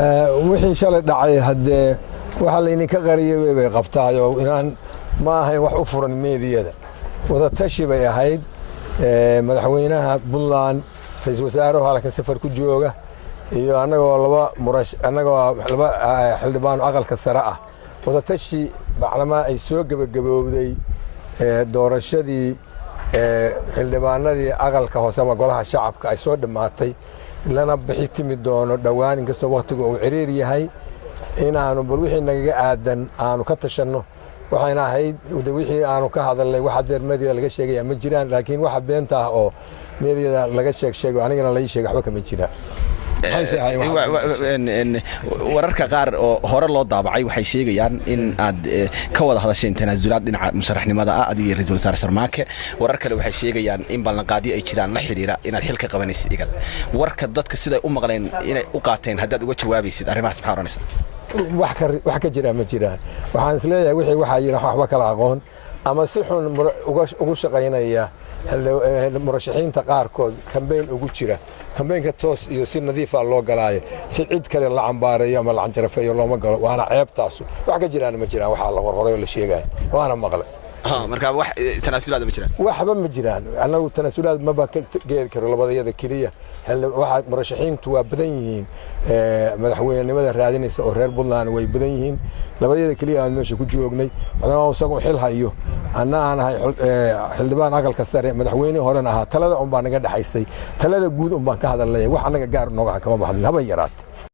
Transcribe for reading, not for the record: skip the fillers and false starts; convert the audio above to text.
wixii shalay dhacay haddee waxa laydinka qariyay bay qabtaayoo inaan ma ahayn wax u furan meediyada wadatashi bay ahayd madaxweynaha Puntland ra'iisul wasaaruhu halkan safar ku jooga iyo annagoo laba xildhibaan aqalka sare ah wadatashi bacdama ay soo gabagabowday doorashadii xildhibaanadii aqalka hoose ama golaha shacabka ay soo dhamaatay lana bixi timi doono dhawaan inkastoo waqtigu uu ciriir yahay inaanu bal wixii nagaga aadan aanu ka tashanno waxayna ahayd wixii aanu ka hadalnay waxa deer media laga sheegay ma jiraan laakiin waxa beenta ah oo media laga sheego anigana la ii sheegay waxba kama jiraan wararka qaar oo hore loo daabacay waxay sheegayaan in aad ka wada hadasheen tanaasulaad dhinaca musharaxnimada ah adiga ra'iisul wasaare Sharmaake warar kale waxay sheegayaan in ballanqaadi ay jiraan la xiriira inaad xilka qabanaysid igad warka dadka sida u maqleen inay u qaateen haddaad uga jawaabaysid arrimahaas maxaa oranaysaa wax ka jira ma jiraan waxaan isleeyahay wixii waxa yiri waxba kala aqoon ama si xun ugu shaqaynaya murashaxiinta qaarkood kambeyn ugu jira kambeynka toos iyo si nadiif ah loo galaayo si cid kale la cambaareeyo ama la canjarafeeyo looma galo waana ceebtaas wax ka jiraan ma jiraan waxa la warhoray la sheegay waana maqlay marka wax tanaasulaad ma jiraan waxba ma jiraan anagu tanaasulaad ma ba geer karo labadayada kaliya waxa murashaxiintu waa badan yihiin madaxweynenimada raadinaysa oo reer Puntland way badan yihiin labadayada kaliya aan meesha ku joognay waxaan isagu xil hayo aan ahay xildhibaan aqalka sare madaxweyne horena ahaa talada baan naga dhaxaysay talada guud baan ka hadalnay wax anaga gaar nooga kama baxdin haba yaraatay